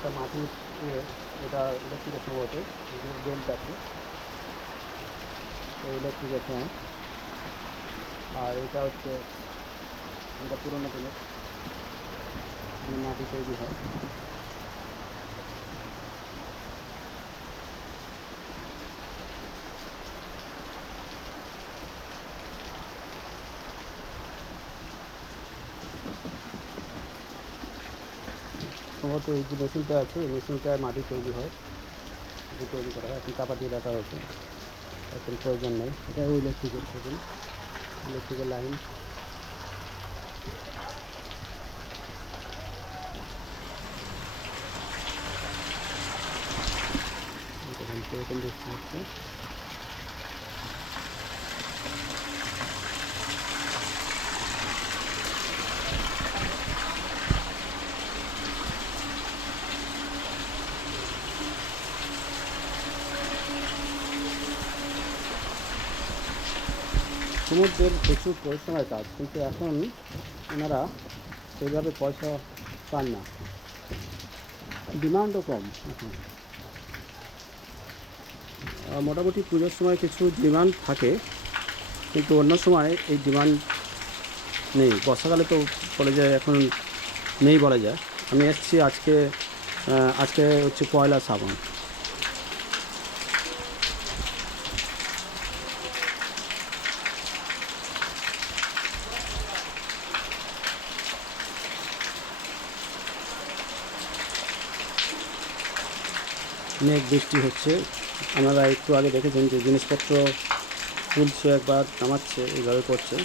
একটা মাটির এটা ইলেকট্রিকের সম্ভবত বেল্ট আছে, ইলেকট্রিকের ফ্যান। আর এটা হচ্ছে এটা পুরোনো দিনের মাটি তৈরি হয়। সম্ভবত এই যে মেশিনটা আছে, এই মেশিনটায় মাটি তৈরি হয়, তৈরি করা হয়। এখন চাপা দিয়ে রাখা হয়েছে, এখন প্রয়োজন নেই। এটা ইলেকট্রিকের প্রয়োজন, ইলেকট্রিকের লাইন। এরকম দেখতে হচ্ছে। সমুদ্রের প্রচুর পরিশ্রমের কাজ, কিন্তু এখন ওনারা সেইভাবে পয়সা পান না, ডিমান্ডও কম এখন। মোটামুটি পুজোর সময় কিছু ডিমান্ড থাকে, কিন্তু অন্য সময় এই ডিমান্ড নেই। বর্ষাকালে তো বলে যায় এখন নেই বলা যায়। আমি এসেছি আজকে, আজকে হচ্ছে পয়লা শ্রাবণ। মেঘ বৃষ্টি হচ্ছে, আপনারা একটু আগে দেখেছেন যে জিনিসপত্র তুলছে একবার নামাচ্ছে, এইভাবে করছে।